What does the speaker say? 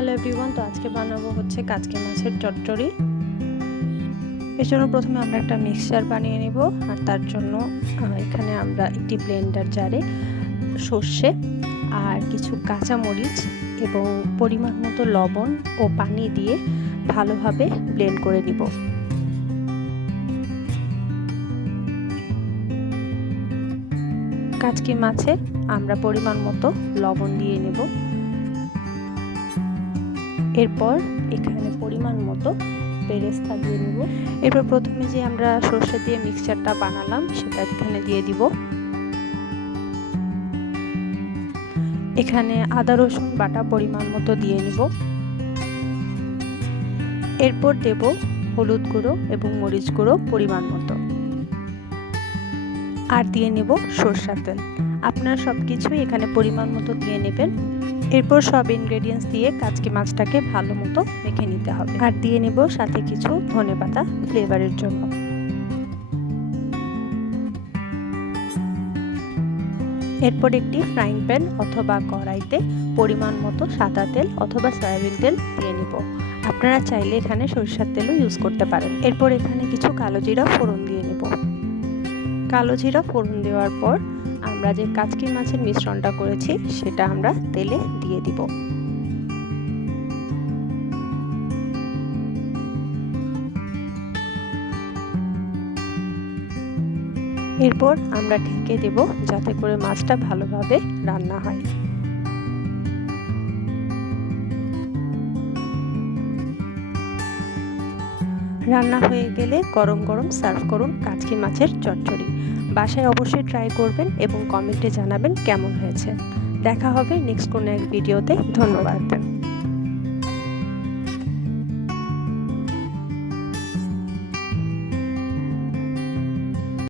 Hello everyone তো আজকে বানাবো হচ্ছে কাচকি মাছের চচ্চড়ি এর জন্য প্রথমে আমরা একটা মিক্সচার বানিয়ে নিব, আর তার জন্য এখানে আমরা একটি ব্লেন্ডার জারে সর্ষে আর কিছু কাঁচা মরিচ এবং পরিমাণ মতো লবণ ও পানি দিয়ে ভালোভাবে ব্লেন্ড করে নিব। কাচকি মাছে আমরা পরিমাণ মতো লবণ দিয়ে নেব। এরপর এখানে পরিমাণ মতো বেরেস্তা দিয়ে নেব। এরপর প্রথমে যে আমরা সর্ষে দিয়ে মিক্সচারটা বানালাম, সেটা এখানে দিয়ে দিব। এখানে আদা, রসুন বাটা পরিমাণ মতো দিয়ে নিব। এরপর দেব হলুদ গুঁড়ো এবং মরিচ গুঁড়ো পরিমাণ মতো। আর দিয়ে নেব সরষার তেল। আপনারা সব কিছুই এখানে পরিমাণ মতো দিয়ে নেবেন। এরপর সব ইনগ্রেডিয়েন্টস দিয়ে কাচকি মাছটাকে ভালো মতো মেখে নিতে হবে। আর দিয়ে নেব সাথে কিছু ধনে পাতা ফ্লেভারের জন্য। এরপর একটি ফ্রাইং প্যান অথবা কড়াইতে পরিমাণ মতো সাদা তেল অথবা সয়াবিন তেল দিয়ে নিব। আপনারা চাইলে এখানে সরিষার তেলও ইউজ করতে পারেন। এরপর এখানে কিছু কালো জিরা ফোড়ন দিয়ে নেব। কালো জিরা ফোড়ন দেওয়ার পর আমরা যে কাচকি মাছের মিশ্রণটা করেছি, সেটা আমরা তেলে দিয়ে দিব। এরপর আমরা ঢেকে দেব যাতে করে মাছটা ভালোভাবে রান্না হয়। রান্না হয়ে গেলে গরম গরম সার্ভ করুন কাচকি মাছের চচ্চড়ি। বাসায় অবশ্যই ট্রাই করবেন এবং কমেন্টে জানাবেন কেমন হয়েছে। দেখা হবে নেক্সট কোনো এক ভিডিওতে ধন্যবাদ।